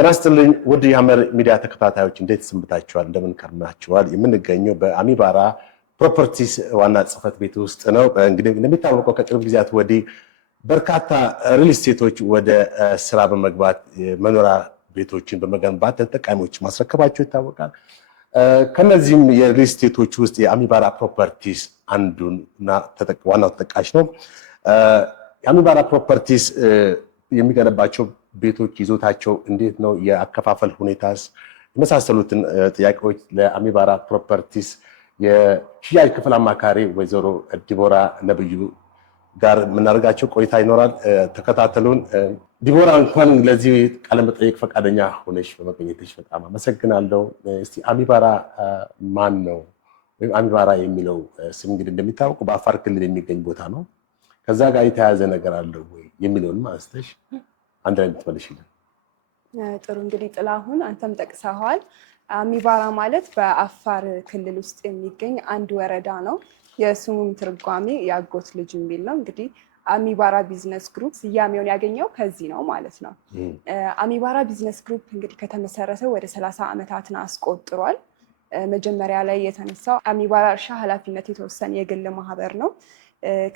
ተናስተልኝ ውድ የሐመር ሚዲያ ተከታታዮች እንዴት ሰንብታችኋል? እንደምን ከርማችኋል? የምንገኘው በአሚባራ ፕሮፐርቲስ ዋና ጽህፈት ቤት ውስጥ ነው። እንግዲህ እንደሚታወቀው ከቅርብ ጊዜያት ወዲህ በርካታ ሪል ስቴቶች ወደ ስራ በመግባት መኖሪያ ቤቶችን በመገንባት ተጠቃሚዎች ማስረከባቸው ይታወቃል። ከነዚህም የሪል ስቴቶች ውስጥ የአሚባራ ፕሮፐርቲስ አንዱና ዋናው ተጠቃሽ ነው። የአሚባራ ፕሮፐርቲስ የሚገነባቸው ቤቶች ይዞታቸው እንዴት ነው? የአከፋፈል ሁኔታስ? የመሳሰሉትን ጥያቄዎች ለአሚባራ ፕሮፐርቲስ የሽያጭ ክፍል አማካሪ ወይዘሮ ዲቦራ ነብዩ ጋር የምናደርጋቸው ቆይታ ይኖራል። ተከታተሉን። ዲቦራ እንኳን ለዚህ ቃለ መጠይቅ ፈቃደኛ ሆነሽ በመገኘትሽ በጣም አመሰግናለሁ። እስቲ አሚባራ ማን ነው? ወይም አሚባራ የሚለው ስም እንግዲህ እንደሚታወቀው በአፋር ክልል የሚገኝ ቦታ ነው። ከዛ ጋር የተያያዘ ነገር አለው ወይ የሚለውንም አንስተሽ አንድ ላይ ብትመልሽልን። ጥሩ። እንግዲህ ጥላሁን አንተም ጠቅሰዋል። አሚባራ ማለት በአፋር ክልል ውስጥ የሚገኝ አንድ ወረዳ ነው። የስሙም ትርጓሜ የአጎት ልጅ የሚል ነው። እንግዲህ አሚባራ ቢዝነስ ግሩፕ ስያሜውን ያገኘው ከዚህ ነው ማለት ነው። አሚባራ ቢዝነስ ግሩፕ እንግዲህ ከተመሰረተ ወደ 30 ዓመታትን አስቆጥሯል። መጀመሪያ ላይ የተነሳው አሚባራ እርሻ ኃላፊነት የተወሰነ የግል ማህበር ነው።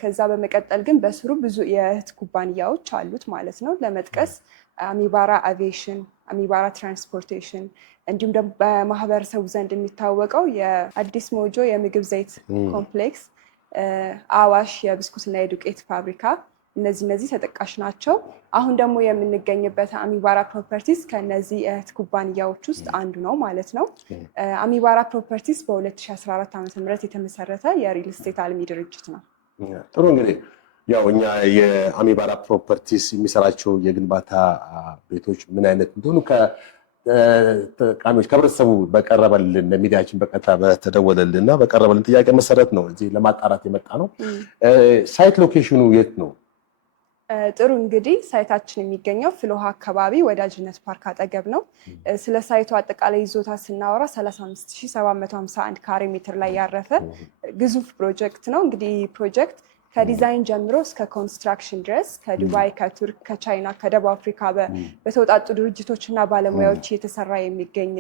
ከዛ በመቀጠል ግን በስሩ ብዙ የእህት ኩባንያዎች አሉት ማለት ነው። ለመጥቀስ አሚባራ አቪዬሽን፣ አሚባራ ትራንስፖርቴሽን እንዲሁም ደግሞ በማህበረሰቡ ዘንድ የሚታወቀው የአዲስ ሞጆ የምግብ ዘይት ኮምፕሌክስ፣ አዋሽ የብስኩትና የዱቄት ፋብሪካ፣ እነዚህ ተጠቃሽ ናቸው። አሁን ደግሞ የምንገኝበት አሚባራ ፕሮፐርቲስ ከነዚህ እህት ኩባንያዎች ውስጥ አንዱ ነው ማለት ነው። አሚባራ ፕሮፐርቲስ በ2014 ዓ.ም የተመሰረተ የሪል ስቴት አልሚ ድርጅት ነው። ጥሩ። እንግዲህ ያው እኛ የአሚባራ ፕሮፐርቲስ የሚሰራቸው የግንባታ ቤቶች ምን አይነት እንደሆኑ ከተጠቃሚዎች ከህብረተሰቡ በቀረበልን ለሚዲያችን በቀጥታ በተደወለልን እና በቀረበልን ጥያቄ መሰረት ነው እዚህ ለማጣራት የመጣ ነው። ሳይት ሎኬሽኑ የት ነው? ጥሩ። እንግዲህ ሳይታችን የሚገኘው ፍልውሃ አካባቢ ወዳጅነት ፓርክ አጠገብ ነው። ስለ ሳይቱ አጠቃላይ ይዞታ ስናወራ 35751 ካሬ ሜትር ላይ ያረፈ ግዙፍ ፕሮጀክት ነው። እንግዲህ ፕሮጀክት ከዲዛይን ጀምሮ እስከ ኮንስትራክሽን ድረስ ከዱባይ፣ ከቱርክ፣ ከቻይና፣ ከደቡብ አፍሪካ በተውጣጡ ድርጅቶች እና ባለሙያዎች እየተሰራ የሚገኝ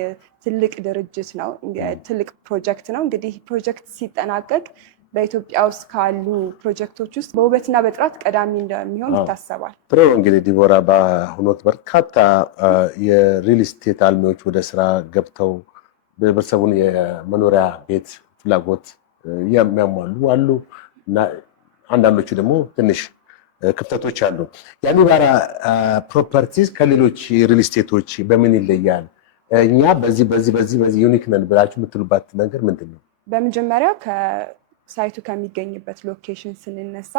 ትልቅ ድርጅት ነው። ትልቅ ፕሮጀክት ነው። እንግዲህ ፕሮጀክት ሲጠናቀቅ በኢትዮጵያ ውስጥ ካሉ ፕሮጀክቶች ውስጥ በውበትና በጥራት ቀዳሚ እንደሚሆን ይታሰባል። ጥሩ። እንግዲህ ዲቦራ፣ በአሁኑ ወቅት በርካታ የሪል ስቴት አልሚዎች ወደ ስራ ገብተው በህብረተሰቡን የመኖሪያ ቤት ፍላጎት የሚያሟሉ አሉ እና አንዳንዶቹ ደግሞ ትንሽ ክፍተቶች አሉ። የአሚባራ ፕሮፐርቲስ ከሌሎች ሪል ስቴቶች በምን ይለያል? እኛ በዚህ ዩኒክ ነን ብላችሁ የምትሉባት ነገር ምንድን ነው? በመጀመሪያ ሳይቱ ከሚገኝበት ሎኬሽን ስንነሳ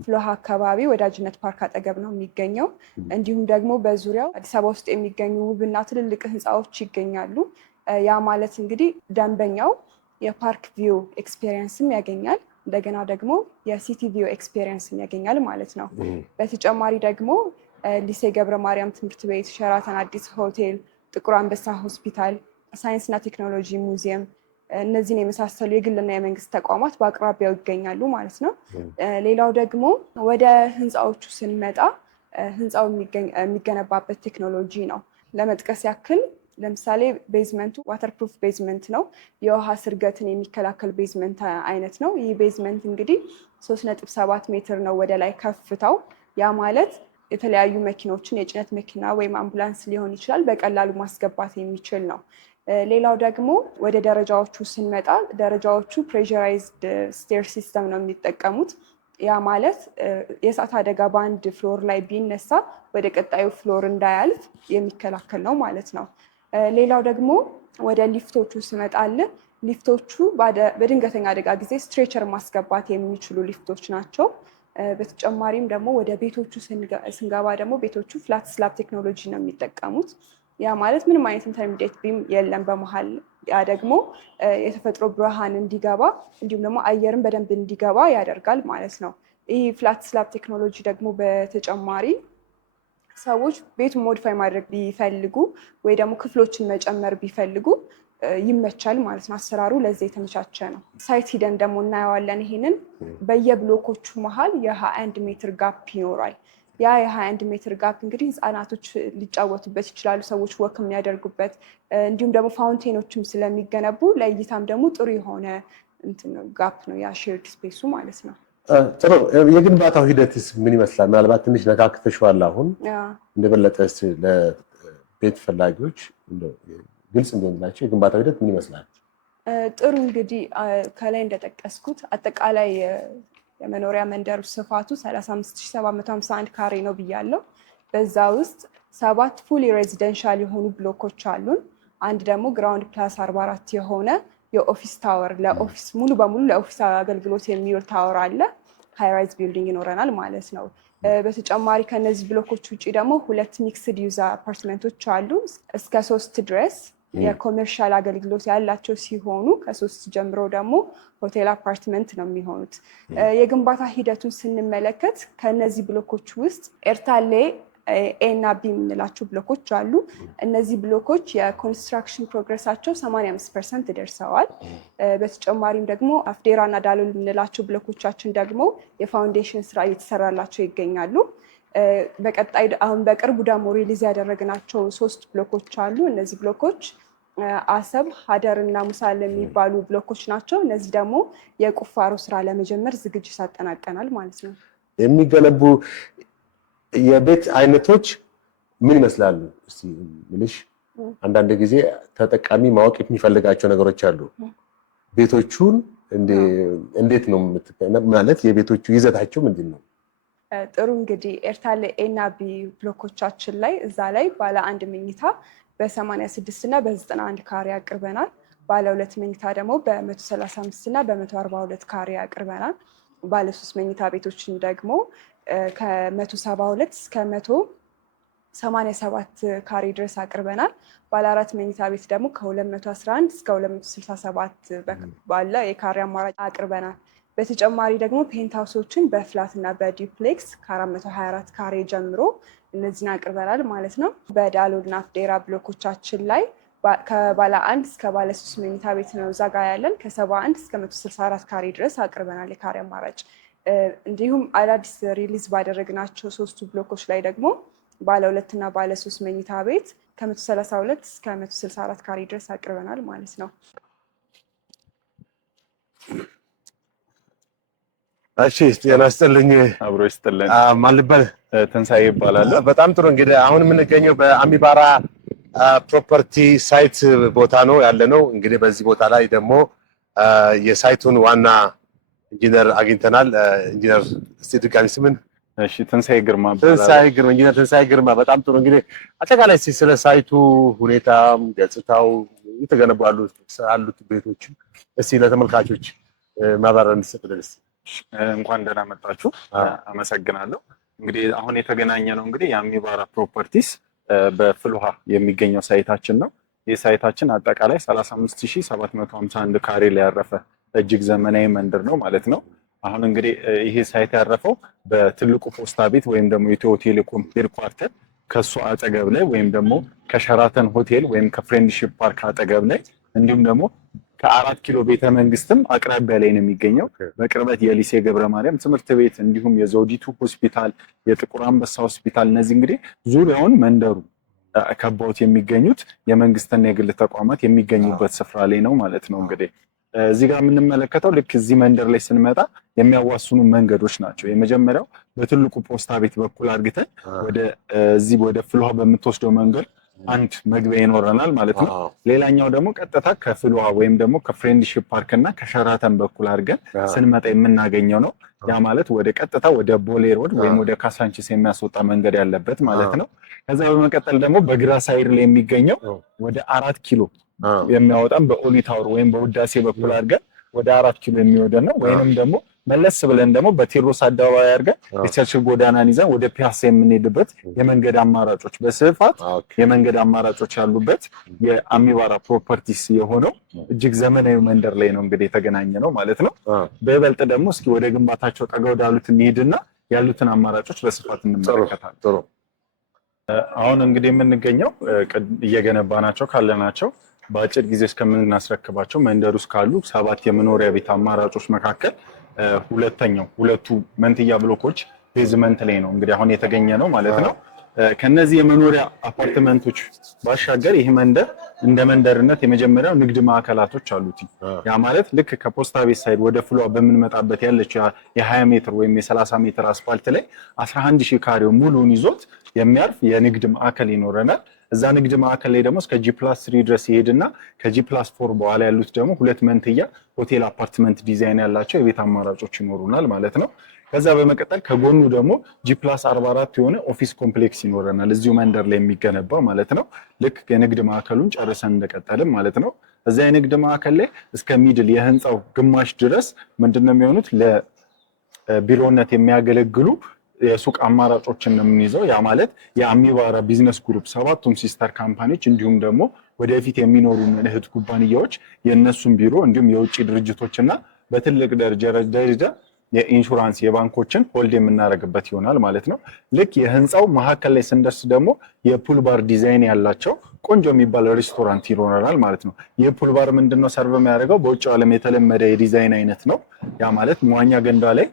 ፍልውሃ አካባቢ ወዳጅነት ፓርክ አጠገብ ነው የሚገኘው። እንዲሁም ደግሞ በዙሪያው አዲስ አበባ ውስጥ የሚገኙ ውብና ትልልቅ ህንፃዎች ይገኛሉ። ያ ማለት እንግዲህ ደንበኛው የፓርክ ቪው ኤክስፔሪየንስም ያገኛል፣ እንደገና ደግሞ የሲቲ ቪው ኤክስፔሪየንስም ያገኛል ማለት ነው። በተጨማሪ ደግሞ ሊሴ ገብረ ማርያም ትምህርት ቤት፣ ሸራተን አዲስ ሆቴል፣ ጥቁር አንበሳ ሆስፒታል፣ ሳይንስና ቴክኖሎጂ ሙዚየም እነዚህን የመሳሰሉ የግልና የመንግስት ተቋማት በአቅራቢያው ይገኛሉ ማለት ነው። ሌላው ደግሞ ወደ ህንፃዎቹ ስንመጣ ህንፃው የሚገነባበት ቴክኖሎጂ ነው። ለመጥቀስ ያክል ለምሳሌ ቤዝመንቱ ዋተርፕሩፍ ቤዝመንት ነው። የውሃ ስርገትን የሚከላከል ቤዝመንት አይነት ነው። ይህ ቤዝመንት እንግዲህ 3.7 ሜትር ነው ወደ ላይ ከፍታው። ያ ማለት የተለያዩ መኪኖችን የጭነት መኪና ወይም አምቡላንስ ሊሆን ይችላል በቀላሉ ማስገባት የሚችል ነው። ሌላው ደግሞ ወደ ደረጃዎቹ ስንመጣ ደረጃዎቹ ፕሬዠራይዝድ ስቴር ሲስተም ነው የሚጠቀሙት። ያ ማለት የእሳት አደጋ በአንድ ፍሎር ላይ ቢነሳ ወደ ቀጣዩ ፍሎር እንዳያልፍ የሚከላከል ነው ማለት ነው። ሌላው ደግሞ ወደ ሊፍቶቹ ስመጣልን ሊፍቶቹ በድንገተኛ አደጋ ጊዜ ስትሬቸር ማስገባት የሚችሉ ሊፍቶች ናቸው። በተጨማሪም ደግሞ ወደ ቤቶቹ ስንገባ ደግሞ ቤቶቹ ፍላት ስላብ ቴክኖሎጂ ነው የሚጠቀሙት። ያ ማለት ምንም አይነት ኢንተርሚዲየት ቢም የለም በመሀል። ያ ደግሞ የተፈጥሮ ብርሃን እንዲገባ እንዲሁም ደግሞ አየርን በደንብ እንዲገባ ያደርጋል ማለት ነው። ይህ ፍላት ስላብ ቴክኖሎጂ ደግሞ በተጨማሪ ሰዎች ቤቱን ሞዲፋይ ማድረግ ቢፈልጉ ወይ ደግሞ ክፍሎችን መጨመር ቢፈልጉ ይመቻል ማለት ነው። አሰራሩ ለዚህ የተመቻቸ ነው። ሳይት ሂደን ደግሞ እናየዋለን። ይሄንን በየብሎኮቹ መሀል የ21 ሜትር ጋፕ ይኖራል። ያ የ21 ሜትር ጋፕ እንግዲህ ህፃናቶች ሊጫወቱበት ይችላሉ፣ ሰዎች ወክ የሚያደርጉበት እንዲሁም ደግሞ ፋውንቴኖችም ስለሚገነቡ ለእይታም ደግሞ ጥሩ የሆነ ጋፕ ነው ያ ሼርድ ስፔሱ ማለት ነው። ጥሩ። የግንባታው ሂደትስ ምን ይመስላል? ምናልባት ትንሽ ነካክተሽዋል። አሁን እንደበለጠ ለቤት ፈላጊዎች ግልጽ እንዲሆንላቸው የግንባታው ሂደት ምን ይመስላል? ጥሩ እንግዲህ ከላይ እንደጠቀስኩት አጠቃላይ የመኖሪያ መንደሩ ስፋቱ 35751 ካሬ ነው ብያለሁ። በዛ ውስጥ 7 ፉሊ ሬዚደንሻል የሆኑ ብሎኮች አሉን። አንድ ደግሞ ግራውንድ ፕላስ 44 የሆነ የኦፊስ ታወር ለኦፊስ ሙሉ በሙሉ ለኦፊስ አገልግሎት የሚውል ታወር አለ። ሃይራይዝ ቢልዲንግ ይኖረናል ማለት ነው። በተጨማሪ ከነዚህ ብሎኮች ውጭ ደግሞ 2 ሚክስድ ዩዝ አፓርትመንቶች አሉ እስከ 3 ድረስ የኮሜርሻል አገልግሎት ያላቸው ሲሆኑ ከ3 ጀምሮ ደግሞ ሆቴል አፓርትመንት ነው የሚሆኑት። የግንባታ ሂደቱን ስንመለከት ከነዚህ ብሎኮች ውስጥ ኤርታሌ ኤ እና ቢ የምንላቸው ብሎኮች አሉ። እነዚህ ብሎኮች የኮንስትራክሽን ፕሮግረሳቸው 85% ደርሰዋል። በተጨማሪም ደግሞ አፍዴራ እና ዳሎል የምንላቸው ብሎኮቻችን ደግሞ የፋውንዴሽን ስራ እየተሰራላቸው ይገኛሉ። በቀጣይ አሁን በቅርቡ ደግሞ ሪሊዝ ያደረግናቸው 3 ብሎኮች አሉ። እነዚህ ብሎኮች አሰብ፣ ሀደር እና ሙሳል የሚባሉ ብሎኮች ናቸው። እነዚህ ደግሞ የቁፋሮ ስራ ለመጀመር ዝግጅት አጠናቀናል ማለት ነው። የሚገነቡ የቤት አይነቶች ምን ይመስላሉ? እስቲ ምንሽ አንዳንድ ጊዜ ተጠቃሚ ማወቅ የሚፈልጋቸው ነገሮች አሉ። ቤቶቹን እንዴት ነው ማለት የቤቶቹ ይዘታቸው ምንድን ነው? ጥሩ እንግዲህ ኤርታሌ ኤ እና ቢ ብሎኮቻችን ላይ እዛ ላይ ባለ 1 መኝታ በ86 እና በ91 ካሬ አቅርበናል። ባለ 2 መኝታ ደግሞ በ135 እና በ142 ካሬ አቅርበናል። ባለ 3 መኝታ ቤቶችን ደግሞ ከ172 እስከ 187 ካሬ ድረስ አቅርበናል። ባለ 4 መኝታ ቤት ደግሞ ከ211 እስከ 267 ባለ የካሬ አማራጭ አቅርበናል። በተጨማሪ ደግሞ ፔንትሃውሶችን በፍላት እና በዲፕሌክስ ከ424 ካሬ ጀምሮ እነዚህን አቅርበናል ማለት ነው። በዳሎል እና አፍዴራ ብሎኮቻችን ላይ ከባለ 1 እስከ ባለ 3 መኝታ ቤት ነው እዛ ጋ ያለን ከ71 እስከ 164 ካሬ ድረስ አቅርበናል የካሬ አማራጭ። እንዲሁም አዳዲስ ሪሊዝ ባደረግናቸው 3ቱ ብሎኮች ላይ ደግሞ ባለ 2 እና ባለ 3 መኝታ ቤት ከ132 እስከ 164 ካሬ ድረስ አቅርበናል ማለት ነው። እሺ ጤና ይስጥልኝ። አብሮ ይስጥልኝ። ማን ልበል? ትንሳኤ ይባላል። በጣም ጥሩ። እንግዲህ አሁን የምንገኘው በአሚባራ ፕሮፐርቲ ሳይት ቦታ ነው ያለነው። እንግዲህ በዚህ ቦታ ላይ ደግሞ የሳይቱን ዋና ኢንጂነር አግኝተናል። ኢንጂነር እስቲ ድጋሚ ስምን? እሺ ትንሳኤ ግርማ ኢንጂነር ትንሳኤ ግርማ። በጣም ጥሩ። እንግዲህ አጠቃላይ ስለ ሳይቱ ሁኔታ፣ ገጽታው፣ የተገነቡ ያሉት ቤቶች እስቲ ለተመልካቾች ማብራሪያ እንድትሰጥ ድረስ። እንኳን ደህና መጣችሁ። አመሰግናለሁ። እንግዲህ አሁን የተገናኘ ነው እንግዲህ የአሚባራ ፕሮፐርቲስ በፍልውሃ የሚገኘው ሳይታችን ነው። ይህ ሳይታችን አጠቃላይ 35751 ካሬ ላይ ያረፈ እጅግ ዘመናዊ መንደር ነው ማለት ነው። አሁን እንግዲህ ይሄ ሳይት ያረፈው በትልቁ ፖስታ ቤት ወይም ደግሞ ኢትዮ ቴሌኮም ሄድኳርተር ከሱ አጠገብ ላይ ወይም ደግሞ ከሸራተን ሆቴል ወይም ከፍሬንድሺፕ ፓርክ አጠገብ ላይ እንዲሁም ደግሞ ከ4 ኪሎ ቤተ መንግስትም አቅራቢያ ላይ ነው የሚገኘው። በቅርበት የሊሴ ገብረ ማርያም ትምህርት ቤት እንዲሁም የዘውዲቱ ሆስፒታል፣ የጥቁር አንበሳ ሆስፒታል እነዚህ እንግዲህ ዙሪያውን መንደሩ ከበውት የሚገኙት የመንግስትና የግል ተቋማት የሚገኙበት ስፍራ ላይ ነው ማለት ነው። እንግዲህ እዚህ ጋር የምንመለከተው ልክ እዚህ መንደር ላይ ስንመጣ የሚያዋስኑ መንገዶች ናቸው። የመጀመሪያው በትልቁ ፖስታ ቤት በኩል አድርገን ወደ ፍልውሃ በምትወስደው መንገድ አንድ መግቢያ ይኖረናል ማለት ነው። ሌላኛው ደግሞ ቀጥታ ከፍልውሃ ወይም ደግሞ ከፍሬንድሺፕ ፓርክ እና ከሸራተን በኩል አድርገን ስንመጣ የምናገኘው ነው። ያ ማለት ወደ ቀጥታ ወደ ቦሌ ሮድ ወይም ወደ ካሳንቺስ የሚያስወጣ መንገድ ያለበት ማለት ነው። ከዛ በመቀጠል ደግሞ በግራ ሳይድ ላይ የሚገኘው ወደ 4 ኪሎ የሚያወጣም በኦሊ ታወር ወይም በውዳሴ በኩል አድርገን ወደ 4 ኪሎ የሚወደን ነው። ወይንም ደግሞ መለስ ብለን ደግሞ በቴዎድሮስ አደባባይ አድርገን የቸርችል ጎዳናን ይዘን ወደ ፒያሳ የምንሄድበት የመንገድ አማራጮች በስፋት የመንገድ አማራጮች ያሉበት የአሚባራ ፕሮፐርቲስ የሆነው እጅግ ዘመናዊ መንደር ላይ ነው እንግዲህ የተገናኘ ነው ማለት ነው። በይበልጥ ደግሞ እስኪ ወደ ግንባታቸው ጠጋ ወዳሉት እንሂድና ያሉትን አማራጮች በስፋት እንመለከታለን። ጥሩ። አሁን እንግዲህ የምንገኘው እየገነባናቸው ካለናቸው በአጭር ጊዜ እስከምናስረክባቸው መንደር ውስጥ ካሉ 7 የመኖሪያ ቤት አማራጮች መካከል ሁለቱ መንትያ ብሎኮች ቤዝመንት ላይ ነው እንግዲህ አሁን የተገኘ ነው ማለት ነው። ከነዚህ የመኖሪያ አፓርትመንቶች ባሻገር ይህ መንደር እንደ መንደርነት የመጀመሪያው ንግድ ማዕከላቶች አሉት። ያ ማለት ልክ ከፖስታ ቤት ሳይድ ወደ ፍሏ በምንመጣበት ያለችው የ20 ሜትር ወይም የ30 ሜትር አስፋልት ላይ 11000 ካሬው ሙሉን ይዞት የሚያርፍ የንግድ ማዕከል ይኖረናል። እዛ ንግድ ማዕከል ላይ ደግሞ እስከ G+3 ድረስ ይሄድና ከG+4 በኋላ ያሉት ደግሞ ሁለት መንትያ ሆቴል አፓርትመንት ዲዛይን ያላቸው የቤት አማራጮች ይኖሩናል ማለት ነው። ከዛ በመቀጠል ከጎኑ ደግሞ G+44 የሆነ ኦፊስ ኮምፕሌክስ ይኖረናል እዚሁ መንደር ላይ የሚገነባው ማለት ነው። ልክ የንግድ ማዕከሉን ጨርሰን እንደቀጠልም ማለት ነው። እዛ የንግድ ማዕከል ላይ እስከ ሚድል የህንፃው ግማሽ ድረስ ምንድነው የሚሆኑት ለቢሮነት የሚያገለግሉ የሱቅ አማራጮችን ነው የምንይዘው። ያ ማለት የአሚባራ ቢዝነስ ግሩፕ ሰባቱም ሲስተር ካምፓኒዎች እንዲሁም ደግሞ ወደፊት የሚኖሩ እህት ኩባንያዎች የነሱን ቢሮ እንዲሁም የውጭ ድርጅቶችና በትልቅ ደረጃ የኢንሹራንስ የባንኮችን ሆልድ የምናደርግበት ይሆናል ማለት ነው። ልክ የህንፃው መሀከል ላይ ስንደርስ ደግሞ የፑል ባር ዲዛይን ያላቸው ቆንጆ የሚባል ሬስቶራንት ይኖረናል ማለት ነው። የፑል ባር ምንድነው ሰርቭ የሚያደርገው በውጭ ዓለም የተለመደ የዲዛይን አይነት ነው። ያ ማለት መዋኛ ገንዳ ላይ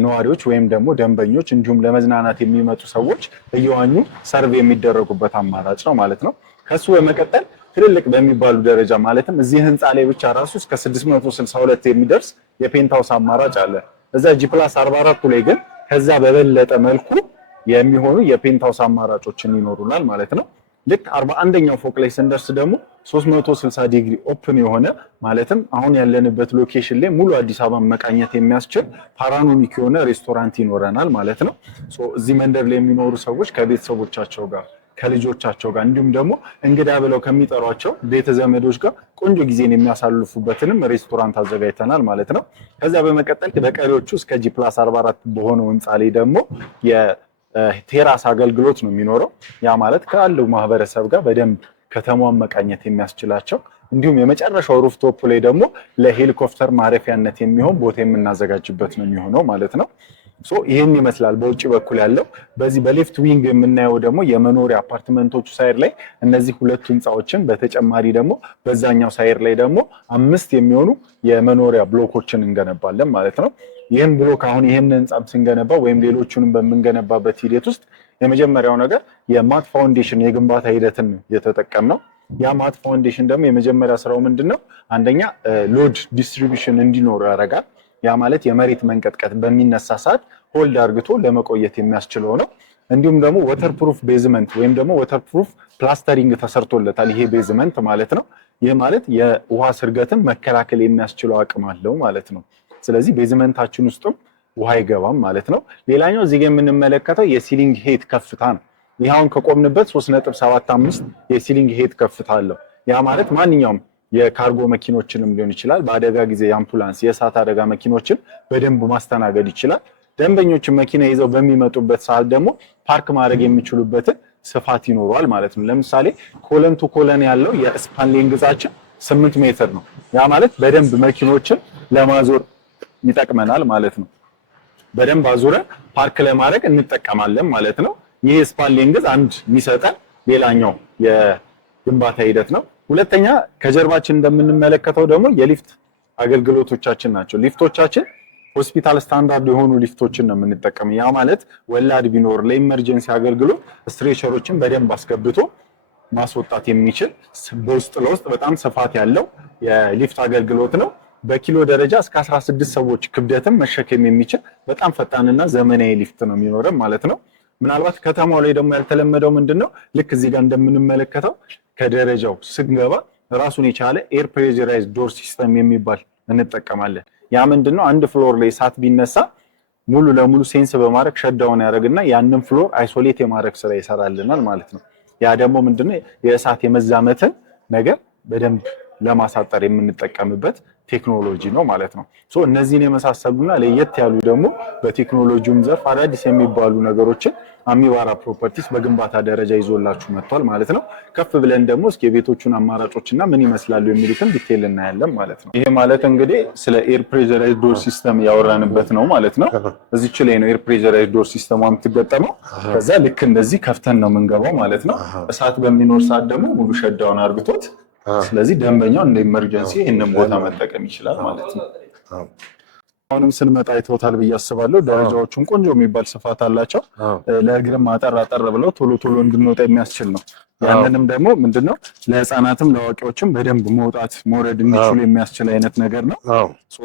ነዋሪዎች ወይም ደግሞ ደንበኞች እንዲሁም ለመዝናናት የሚመጡ ሰዎች እየዋኙ ሰርቭ የሚደረጉበት አማራጭ ነው ማለት ነው። ከሱ በመቀጠል ትልልቅ በሚባሉ ደረጃ ማለትም እዚህ ህንፃ ላይ ብቻ ራሱ እስከ 662 የሚደርስ የፔንታውስ አማራጭ አለ። እዛ G+44 ላይ ግን ከዛ በበለጠ መልኩ የሚሆኑ የፔንታውስ አማራጮችን ይኖሩናል ማለት ነው። ልክ 41ኛው ፎቅ ላይ ስንደርስ ደግሞ 360 ዲግሪ ኦፕን የሆነ ማለትም አሁን ያለንበት ሎኬሽን ላይ ሙሉ አዲስ አበባ መቃኘት የሚያስችል ፓራኖሚክ የሆነ ሬስቶራንት ይኖረናል ማለት ነው። እዚህ መንደር ላይ የሚኖሩ ሰዎች ከቤተሰቦቻቸው ጋር ከልጆቻቸው ጋር እንዲሁም ደግሞ እንግዳ ብለው ከሚጠሯቸው ቤተ ዘመዶች ጋር ቆንጆ ጊዜን የሚያሳልፉበትንም ሬስቶራንት አዘጋጅተናል ማለት ነው። ከዛ በመቀጠል በቀሪዎቹ እስከ G+44 በሆነው ህንፃ ላይ ደግሞ የቴራስ አገልግሎት ነው የሚኖረው። ያ ማለት ካለው ማህበረሰብ ጋር በደንብ ከተማዋን መቃኘት የሚያስችላቸው እንዲሁም የመጨረሻው ሩፍቶፕ ላይ ደግሞ ለሄሊኮፕተር ማረፊያነት የሚሆን ቦታ የምናዘጋጅበት ነው የሚሆነው ማለት ነው። ይህን ይመስላል በውጭ በኩል ያለው። በዚህ በሌፍት ዊንግ የምናየው ደግሞ የመኖሪያ አፓርትመንቶቹ ሳይድ ላይ እነዚህ ሁለቱ ህንፃዎችን በተጨማሪ ደግሞ በዛኛው ሳይድ ላይ ደግሞ 5 የሚሆኑ የመኖሪያ ብሎኮችን እንገነባለን ማለት ነው። ይህን ብሎክ አሁን ይህን ህንፃም ስንገነባ ወይም ሌሎቹንም በምንገነባበት ሂደት ውስጥ የመጀመሪያው ነገር የማት ፋውንዴሽን የግንባታ ሂደትን የተጠቀምነው። ያ ማት ፋውንዴሽን ደግሞ የመጀመሪያ ስራው ምንድነው? አንደኛ ሎድ ዲስትሪቢዩሽን እንዲኖር ያደርጋል። ያ ማለት የመሬት መንቀጥቀጥ በሚነሳ ሰዓት ሆልድ አርግቶ ለመቆየት የሚያስችለው ነው። እንዲሁም ደግሞ ወተርፕሩፍ ቤዝመንት ወይም ደግሞ ወተርፕሩፍ ፕላስተሪንግ ተሰርቶለታል ይሄ ቤዝመንት ማለት ነው። ይህ ማለት የውሃ ስርገትን መከላከል የሚያስችለው አቅም አለው ማለት ነው። ስለዚህ ቤዝመንታችን ውስጥም ውሃ አይገባም ማለት ነው። ሌላኛው እዚህ ጋር የምንመለከተው የሲሊንግ ሄት ከፍታ ነው። ይህ አሁን ከቆምንበት 3.75 የሲሊንግ ሄት ከፍታ አለው። ያ ማለት ማንኛውም የካርጎ መኪኖችንም ሊሆን ይችላል፣ በአደጋ ጊዜ የአምቡላንስ የእሳት አደጋ መኪኖችን በደንብ ማስተናገድ ይችላል። ደንበኞችን መኪና ይዘው በሚመጡበት ሰዓት ደግሞ ፓርክ ማድረግ የሚችሉበትን ስፋት ይኖረዋል ማለት ነው። ለምሳሌ ኮለን ቱ ኮለን ያለው የስፓን ሌንግዛችን 8 ሜትር ነው። ያ ማለት በደንብ መኪኖችን ለማዞር ይጠቅመናል ማለት ነው። በደንብ አዙረን ፓርክ ለማድረግ እንጠቀማለን ማለት ነው። ይህ ስፓን ሌንግዝ አንድ የሚሰጠን ሌላኛው የግንባታ ሂደት ነው። ሁለተኛ ከጀርባችን እንደምንመለከተው ደግሞ የሊፍት አገልግሎቶቻችን ናቸው። ሊፍቶቻችን ሆስፒታል ስታንዳርድ የሆኑ ሊፍቶችን ነው የምንጠቀመው። ያ ማለት ወላድ ቢኖር ለኢመርጀንሲ አገልግሎት ስትሬቸሮችን በደንብ አስገብቶ ማስወጣት የሚችል በውስጥ ለውስጥ በጣም ስፋት ያለው የሊፍት አገልግሎት ነው። በኪሎ ደረጃ እስከ 16 ሰዎች ክብደትን መሸከም የሚችል በጣም ፈጣንና ዘመናዊ ሊፍት ነው የሚኖረን ማለት ነው። ምናልባት ከተማው ላይ ደግሞ ያልተለመደው ምንድነው? ልክ እዚህ ጋር እንደምንመለከተው ከደረጃው ስንገባ ራሱን የቻለ ኤር ፕሬዠራይዝድ ዶር ሲስተም የሚባል እንጠቀማለን። ያ ምንድነው? አንድ ፍሎር ላይ እሳት ቢነሳ ሙሉ ለሙሉ ሴንስ በማድረግ ሸዳውን ያደርግና ያንን ፍሎር አይሶሌት የማድረግ ስራ ይሰራልናል ማለት ነው። ያ ደግሞ ምንድነው? የእሳት የመዛመትን ነገር በደንብ ለማሳጠር የምንጠቀምበት ቴክኖሎጂ ነው ማለት ነው። እነዚህን የመሳሰሉና ለየት ያሉ ደግሞ በቴክኖሎጂውም ዘርፍ አዳዲስ የሚባሉ ነገሮችን አሚባራ ፕሮፐርቲስ በግንባታ ደረጃ ይዞላችሁ መጥቷል ማለት ነው። ከፍ ብለን ደግሞ እስኪ የቤቶቹን አማራጮችና ምን ይመስላሉ የሚሉትን ዲቴል እናያለን ማለት ነው። ይሄ ማለት እንግዲህ ስለ ኤር ፕሬዠራይዝድ ዶር ሲስተም ያወራንበት ነው ማለት ነው። እዚች ላይ ነው ኤር ፕሬዠራይዝድ ዶር ሲስተሙ የምትገጠመው። ከዛ ልክ እንደዚህ ከፍተን ነው የምንገባው ማለት ነው። እሳት በሚኖር ሰዓት ደግሞ ሙሉ ሸዳውን አርግቶት ስለዚህ ደንበኛው እንደ ኢመርጀንሲ ይሄንን ቦታ መጠቀም ይችላል ማለት ነው። አሁንም ስንመጣ አይተውታል ብዬ አስባለሁ። ደረጃዎቹም ቆንጆ የሚባል ስፋት አላቸው። ለእግርም አጠር ብለው ቶሎ እንድንወጣ የሚያስችል ነው። ያንንም ደግሞ ምንድነው ለህፃናትም ለአዋቂዎችም በደንብ መውጣት መውረድ እንዲችሉ የሚያስችል አይነት ነገር ነው።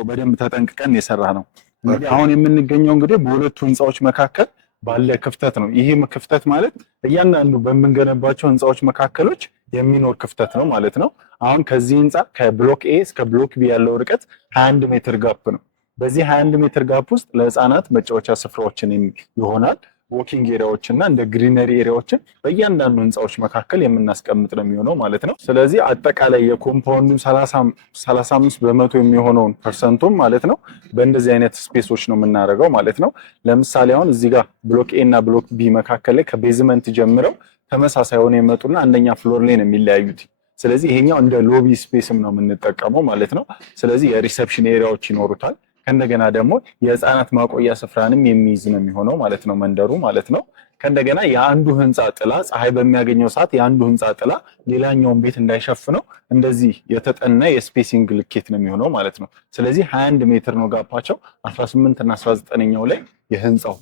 በደንብ ተጠንቅቀን የሰራ ነው። እንግዲህ አሁን የምንገኘው እንግዲህ በሁለቱ ህንፃዎች መካከል ባለ ክፍተት ነው። ይሄ ክፍተት ማለት እያንዳንዱ በምንገነባቸው ህንፃዎች መካከሎች የሚኖር ክፍተት ነው ማለት ነው። አሁን ከዚህ ህንፃ ከብሎክ ኤ እስከ ብሎክ ቢ ያለው ርቀት 21 ሜትር ጋፕ ነው። በዚህ 21 ሜትር ጋፕ ውስጥ ለህፃናት መጫወቻ ስፍራዎችን ይሆናል፣ ዎኪንግ ኤሪያዎችና እንደ ግሪነሪ ኤሪያዎችን በእያንዳንዱ ህንፃዎች መካከል የምናስቀምጥ ነው የሚሆነው ማለት ነው። ስለዚህ አጠቃላይ የኮምፓውንዱ 35 በመቶ የሚሆነውን ፐርሰንቱም ማለት ነው በእንደዚህ አይነት ስፔሶች ነው የምናደርገው ማለት ነው። ለምሳሌ አሁን እዚህ ጋር ብሎክ ኤ እና ብሎክ ቢ መካከል ላይ ከቤዝመንት ጀምረው ተመሳሳይ ሆነ የመጡና አንደኛ ፍሎር ላይ ነው የሚለያዩት። ስለዚህ ይሄኛው እንደ ሎቢ ስፔስም ነው የምንጠቀመው ማለት ነው። ስለዚህ የሪሰፕሽን ኤሪያዎች ይኖሩታል። ከእንደገና ደግሞ የህፃናት ማቆያ ስፍራንም የሚይዝ ነው የሚሆነው ማለት ነው መንደሩ ማለት ነው። ከእንደገና የአንዱ ህንፃ ጥላ ፀሐይ በሚያገኘው ሰዓት የአንዱ ህንፃ ጥላ ሌላኛውን ቤት እንዳይሸፍነው እንደዚህ የተጠና የስፔሲንግ ልኬት ነው የሚሆነው ማለት ነው። ስለዚህ 21 ሜትር ነው ጋፓቸው። 18 እና 19ኛው ላይ የህንፃው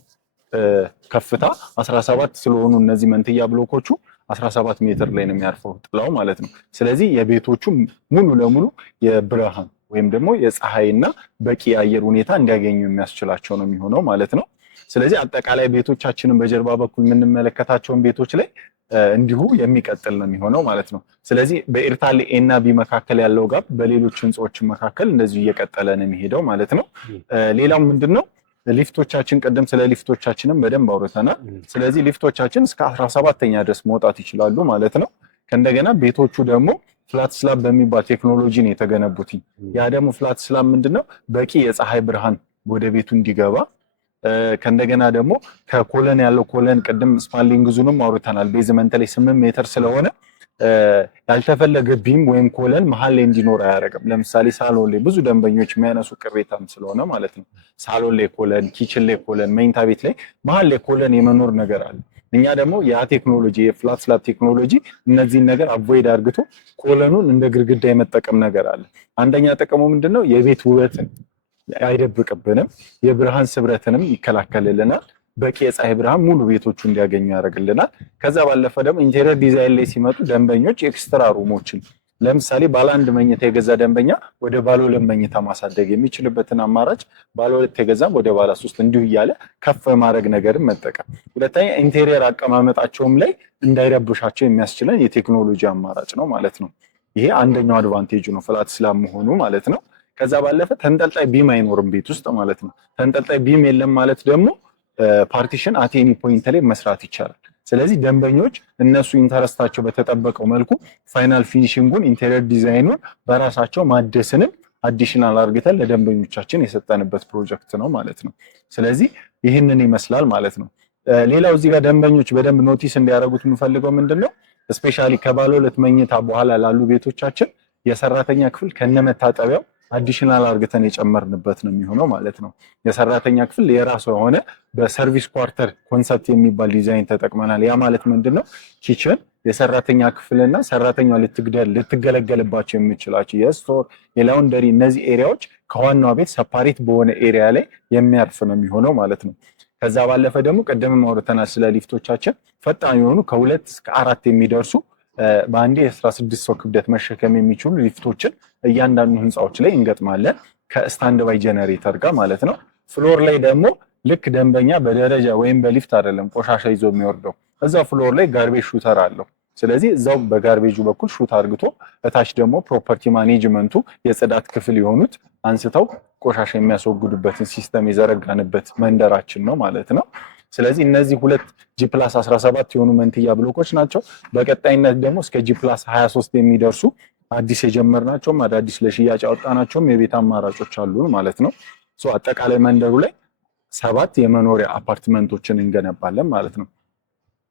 ከፍታ 17 ስለሆኑ እነዚህ መንትያ ብሎኮቹ 17 ሜትር ላይ ነው የሚያርፈው ጥላው ማለት ነው። ስለዚህ የቤቶቹ ሙሉ ለሙሉ የብርሃን ወይም ደግሞ የፀሐይና በቂ የአየር ሁኔታ እንዲያገኙ የሚያስችላቸው ነው የሚሆነው ማለት ነው። ስለዚህ አጠቃላይ ቤቶቻችንን በጀርባ በኩል የምንመለከታቸውን ቤቶች ላይ እንዲሁ የሚቀጥል ነው የሚሆነው ማለት ነው። ስለዚህ በኤርታሌ ኤ እና ቢ መካከል ያለው ጋፕ በሌሎች ህንፃዎች መካከል እንደዚሁ እየቀጠለ ነው የሚሄደው ማለት ነው። ሌላው ምንድነው ሊፍቶቻችን፣ ቅድም ስለ ሊፍቶቻችንም በደንብ አውርተናል። ስለዚህ ሊፍቶቻችን እስከ 17ኛ ድረስ መውጣት ይችላሉ ማለት ነው። ከእንደገና ቤቶቹ ደግሞ ፍላት ስላብ በሚባል ቴክኖሎጂ ነው የተገነቡት። ያ ደግሞ ፍላት ስላብ ምንድነው በቂ የፀሐይ ብርሃን ወደ ቤቱ እንዲገባ ከእንደገና ደግሞ ከኮለን ያለው ኮለን ቅድም ስፓሊንግዙንም አውርተናል። ቤዝመንት ላይ 8 ሜትር ስለሆነ ያልተፈለገ ቢም ወይም ኮለን መሀል ላይ እንዲኖር አያደርግም። ለምሳሌ ሳሎን ላይ ብዙ ደንበኞች የሚያነሱ ቅሬታም ስለሆነ ማለት ነው። ሳሎን ላይ ኮለን፣ ኪችን ላይ ኮለን፣ መኝታ ቤት ላይ መሀል ላይ ኮለን የመኖር ነገር አለ። እኛ ደግሞ ያ ቴክኖሎጂ የፍላት ስላብ ቴክኖሎጂ እነዚህን ነገር አቮይድ አድርግቶ ኮለኑን እንደ ግድግዳ የመጠቀም ነገር አለ። አንደኛ ጥቅሙ ምንድነው የቤት ውበትን አይደብቅብንም፣ የብርሃን ስብረትንም ይከላከልልናል። በቂ የፀሐይ ብርሃን ሙሉ ቤቶቹ እንዲያገኙ ያደርግልናል። ከዛ ባለፈ ደግሞ ኢንቴሪየር ዲዛይን ላይ ሲመጡ ደንበኞች ኤክስትራ ሩሞችን ለምሳሌ ባለ 1 መኝታ የገዛ ደንበኛ ወደ ባለ 2 መኝታ ማሳደግ የሚችልበትን አማራጭ ባለ 2 የገዛም ወደ ባለ 3 እንዲሁ እያለ ከፍ ማድረግ ነገርን መጠቀም። ሁለተኛ ኢንቴሪየር አቀማመጣቸውም ላይ እንዳይረብሻቸው የሚያስችለን የቴክኖሎጂ አማራጭ ነው ማለት ነው። ይሄ አንደኛው አድቫንቴጁ ነው ፍላት ስላብ መሆኑ ማለት ነው። ከዛ ባለፈ ተንጠልጣይ ቢም አይኖርም ቤት ውስጥ ማለት ነው። ተንጠልጣይ ቢም የለም ማለት ደግሞ ፓርቲሽን አት ኤኒ ፖይንት ላይ መስራት ይቻላል። ስለዚህ ደንበኞች እነሱ ኢንተረስታቸው በተጠበቀው መልኩ ፋይናል ፊኒሺንጉን ኢንቴሪየር ዲዛይኑን በራሳቸው ማደስንም አዲሽናል አድርገን ለደንበኞቻችን የሰጠንበት ፕሮጀክት ነው ማለት ነው። ስለዚህ ይህንን ይመስላል ማለት ነው። ሌላው እዚህ ጋር ደንበኞች በደንብ ኖቲስ እንዲያደርጉት የምፈልገው ምንድነው ስፔሻሊ ከባለ 2 መኝታ በኋላ ላሉ ቤቶቻችን የሰራተኛ ክፍል ከነመታጠቢያው አዲሽናል አድርገን የጨመርንበት ነው የሚሆነው ማለት ነው። የሰራተኛ ክፍል የራሱ የሆነ በሰርቪስ ኳርተር ኮንሰፕት የሚባል ዲዛይን ተጠቅመናል። ያ ማለት ምንድነው ኪችን የሰራተኛ ክፍልና ሰራተኛዋ ልትገለገልባቸው የሚችላቸው የስቶር የላውንደሪ እነዚህ ኤሪያዎች ከዋናው ቤት ሰፓሬት በሆነ ኤሪያ ላይ የሚያርፍ ነው የሚሆነው ማለት ነው። ከዛ ባለፈ ደግሞ ቀደም አውርተናል ስለ ሊፍቶቻችን ፈጣን የሆኑ ከ2 እስከ 4 የሚደርሱ በአንዴ 16 ሰው ክብደት መሸከም የሚችሉ ሊፍቶችን እያንዳንዱ ህንፃዎች ላይ እንገጥማለን ከስታንድ ባይ ጀነሬተር ጋር ማለት ነው። ፍሎር ላይ ደግሞ ልክ ደንበኛ በደረጃ ወይም በሊፍት አይደለም ቆሻሻ ይዞ የሚወርደው እዛ ፍሎር ላይ ጋርቤጅ ሹተር አለው። ስለዚህ እዛው በጋርቤጁ በኩል ሹት አድርግቶ እታች ደግሞ ፕሮፐርቲ ማኔጅመንቱ የጽዳት ክፍል የሆኑት አንስተው ቆሻሻ የሚያስወግዱበትን ሲስተም የዘረጋንበት መንደራችን ነው ማለት ነው። ስለዚህ እነዚህ 2 G+17 የሆኑ መንትያ ብሎኮች ናቸው። በቀጣይነት ደግሞ እስከ G+23 የሚደርሱ አዲስ የጀመርናቸውም አዳዲስ ለሽያጭ ያወጣናቸውም የቤት አማራጮች አሉን ማለት ነው። አጠቃላይ መንደሩ ላይ 7 የመኖሪያ አፓርትመንቶችን እንገነባለን ማለት ነው።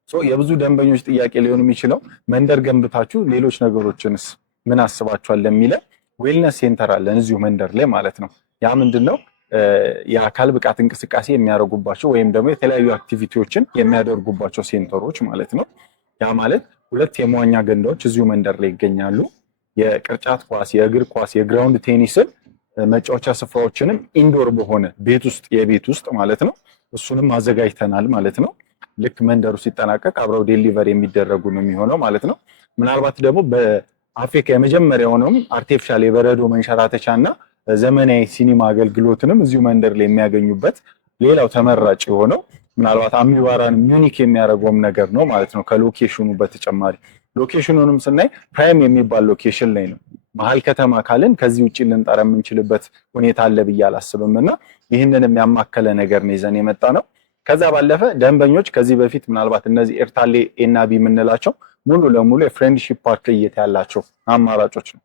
የብዙ ደንበኞች ጥያቄ ሊሆን የሚችለው መንደር ገንብታችሁ ሌሎች ነገሮችንስ ምን አስባችኋል ለሚለው ዌልነስ ሴንተር አለን እዚሁ መንደር ላይ ማለት ነው። ያ ምንድነው የአካል ብቃት እንቅስቃሴ የሚያደርጉባቸው ወይም ደግሞ የተለያዩ አክቲቪቲዎችን የሚያደርጉባቸው ሴንተሮች ማለት ነው። ያ ማለት 2 የመዋኛ ገንዳዎች እዚሁ መንደር ላይ ይገኛሉ። የቅርጫት ኳስ፣ የእግር ኳስ፣ የግራውንድ ቴኒስን መጫወቻ ስፍራዎችንም ኢንዶር በሆነ ቤት ውስጥ የቤት ውስጥ ማለት ነው እሱንም አዘጋጅተናል ማለት ነው። ልክ መንደሩ ሲጠናቀቅ አብረው ዴሊቨር የሚደረጉ ነው የሚሆነው ማለት ነው። ምናልባት ደግሞ በአፍሪካ የመጀመሪያውንም አርቲፊሻል የበረዶ መንሸራተቻና ዘመናዊ ሲኒማ አገልግሎትንም እዚሁ መንደር ላይ የሚያገኙበት ሌላው ተመራጭ የሆነው ምናልባት አሚባራን ዩኒክ የሚያደርገውም ነገር ነው ማለት ነው። ከሎኬሽኑ በተጨማሪ ሎኬሽኑንም ስናይ ፕራይም የሚባል ሎኬሽን ላይ ነው። መሀል ከተማ ካልን ከዚህ ውጭ ልንጠራ የምንችልበት ሁኔታ አለ ብዬ አላስብም እና ይህንንም ያማከለ ነገር ነው ይዘን የመጣ ነው። ከዛ ባለፈ ደንበኞች ከዚህ በፊት ምናልባት እነዚህ ኤርታሌ ኤና ቢ የምንላቸው ሙሉ ለሙሉ የፍሬንድሺፕ ፓርክ እይታ ያላቸው አማራጮች ነው።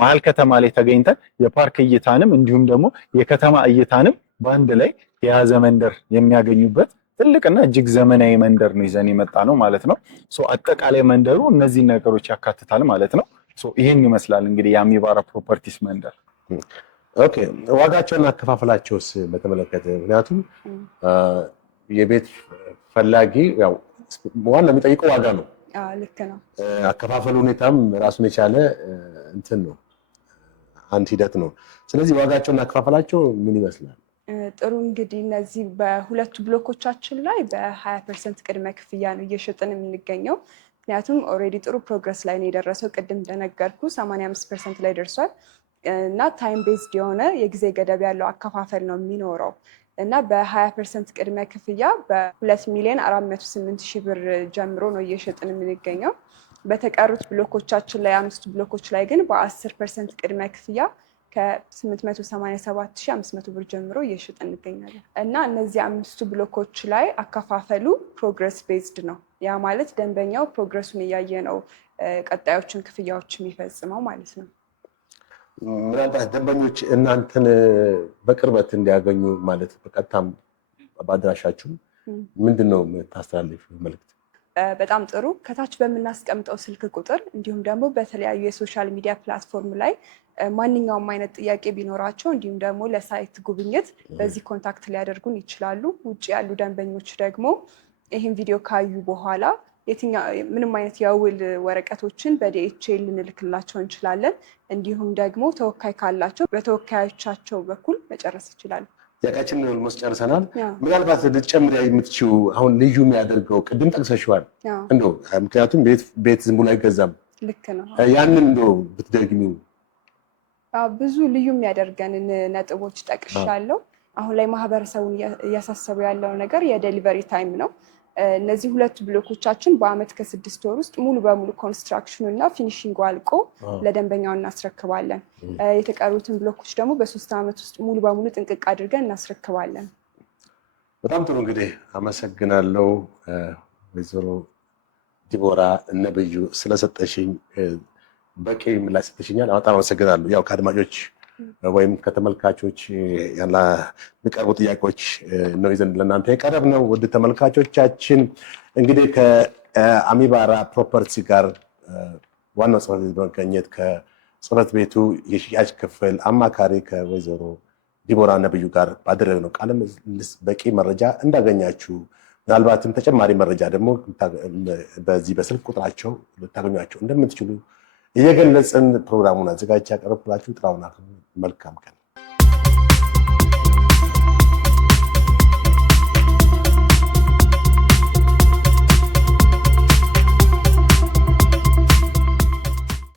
መሀል ከተማ ላይ ተገኝተን የፓርክ እይታንም እንዲሁም ደግሞ የከተማ እይታንም በአንድ ላይ የያዘ መንደር የሚያገኙበት ትልቅና እጅግ ዘመናዊ መንደር ነው ይዘን የመጣ ነው ማለት ነው። አጠቃላይ መንደሩ እነዚህ ነገሮች ያካትታል ማለት ነው። ይህን ይመስላል እንግዲህ የአሚባራ ፕሮፐርቲስ መንደር። ኦኬ፣ ዋጋቸውን አከፋፈላቸውስ በተመለከተ ምክንያቱም የቤት ፈላጊ ያው ዋና የሚጠይቀው ዋጋ ነው። ልክ ነው። አከፋፈል ሁኔታም ራሱን የቻለ እንትን ነው፣ አንድ ሂደት ነው። ስለዚህ ዋጋቸውን አከፋፈላቸው ምን ይመስላል? ጥሩ እንግዲህ እነዚህ በሁለቱ ብሎኮቻችን ላይ በ20% ቅድመ ክፍያ ነው እየሸጥን የምንገኘው። ምክንያቱም ኦልሬዲ ጥሩ ፕሮግረስ ላይ ነው የደረሰው። ቅድም እንደነገርኩ 85% ላይ ደርሷል እና ታይም ቤዝድ የሆነ የጊዜ ገደብ ያለው አከፋፈል ነው የሚኖረው እና በ20% ቅድመ ክፍያ በ2,408,000 ብር ጀምሮ ነው እየሸጥን የምንገኘው። በተቀሩት ብሎኮቻችን ላይ 5 ብሎኮች ላይ ግን በ10% ቅድመ ክፍያ ከ887,500 ብር ጀምሮ እየሸጥን እንገኛለን እና እነዚህ 5ቱ ብሎኮች ላይ አከፋፈሉ ፕሮግረስ ቤዝድ ነው። ያ ማለት ደንበኛው ፕሮግረሱን እያየ ነው ቀጣዮችን ክፍያዎች የሚፈጽመው ማለት ነው። ምናልባት ደንበኞች እናንተን በቅርበት እንዲያገኙ ማለት በቀጥታም በአድራሻችሁ ምንድን ነው የምታስተላልፉ መልዕክት? በጣም ጥሩ። ከታች በምናስቀምጠው ስልክ ቁጥር እንዲሁም ደግሞ በተለያዩ የሶሻል ሚዲያ ፕላትፎርም ላይ ማንኛውም አይነት ጥያቄ ቢኖራቸው እንዲሁም ደግሞ ለሳይት ጉብኝት በዚህ ኮንታክት ሊያደርጉን ይችላሉ። ውጭ ያሉ ደንበኞች ደግሞ ይህን ቪዲዮ ካዩ በኋላ ምንም አይነት የውል ወረቀቶችን በዲኤችኤል ልንልክላቸው እንችላለን። እንዲሁም ደግሞ ተወካይ ካላቸው በተወካዮቻቸው በኩል መጨረስ ይችላሉ። ጥያቄያችንን ኦልሞስት ጨርሰናል። ምናልባት ልትጨምሪ የምትችው አሁን ልዩ የሚያደርገው ቅድም ጠቅሰሽዋል እንደው ምክንያቱም ቤት ዝም ብሎ አይገዛም። ልክ ነው። ያንን እንደው ብትደግሚው። ብዙ ልዩ የሚያደርገንን ነጥቦች ጠቅሻለሁ። አሁን ላይ ማህበረሰቡን እያሳሰቡ ያለው ነገር የዴሊቨሪ ታይም ነው። እነዚህ ሁለቱ ብሎኮቻችን በአመት ከ6 ወር ውስጥ ሙሉ በሙሉ ኮንስትራክሽኑ እና ፊኒሽንጉ አልቆ ለደንበኛው እናስረክባለን። የተቀሩትን ብሎኮች ደግሞ በ3 አመት ውስጥ ሙሉ በሙሉ ጥንቅቅ አድርገን እናስረክባለን። በጣም ጥሩ እንግዲህ አመሰግናለሁ ወይዘሮ ዲቦራ ነብዩ ስለሰጠሽኝ በቂ ምላሽ ሰጥሽኛል። በጣም አመሰግናለሁ። ያው ከአድማጮች ወይም ከተመልካቾች የሚቀርቡ ጥያቄዎች ነው ይዘን ለእናንተ የቀረብ ነው። ውድ ተመልካቾቻችን እንግዲህ ከአሚባራ ፕሮፐርቲ ጋር ዋናው ጽሕፈት ቤት በመገኘት ከጽሕፈት ቤቱ የሽያጭ ክፍል አማካሪ ከወይዘሮ ዲቦራ ነብዩ ጋር ባደረግነው ቃለ ምልልስ በቂ መረጃ እንዳገኛችሁ ምናልባትም ተጨማሪ መረጃ ደግሞ በዚህ በስልክ ቁጥራቸው ልታገኟቸው እንደምትችሉ እየገለጽን ፕሮግራሙን አዘጋጅቼ ያቀረብኩላችሁ ጥላሁን መልካም ቀን